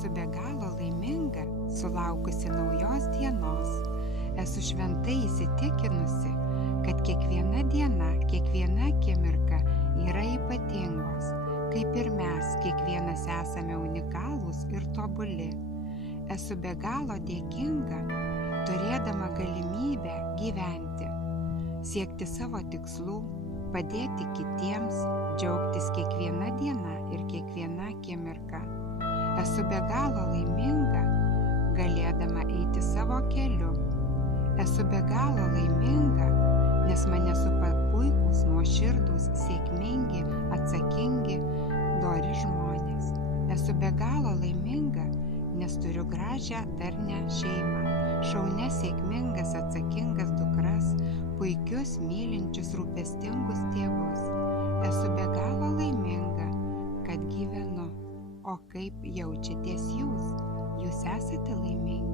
Esu be galo laiminga, sulaukusi naujos dienos. Esu šventai įsitikinusi, kad kiekviena diena, kiekviena akimirka yra ypatingos, kaip ir mes kiekvienas esame unikalūs ir tobuli. Esu be galo dėkinga, turėdama galimybę gyventi, siekti savo tikslų, padėti kitiems, džiaugtis kiekviena diena ir kiekviena akimirka. Esu be galo laiminga, galėdama eiti savo keliu. Esu be galo laiminga, nes mane supa puikūs, nuoširdūs, sėkmingi, atsakingi, dori žmonės. Esu be galo laiminga, nes turiu gražią, darnią šeimą, šaunias, sėkmingas, atsakingas dukras, puikius, mylinčius, rūpestingus tėvus. Esu be galo laiminga, kad gyvenu. O kaip jaučiatės jūs? Jūs esate laimingi?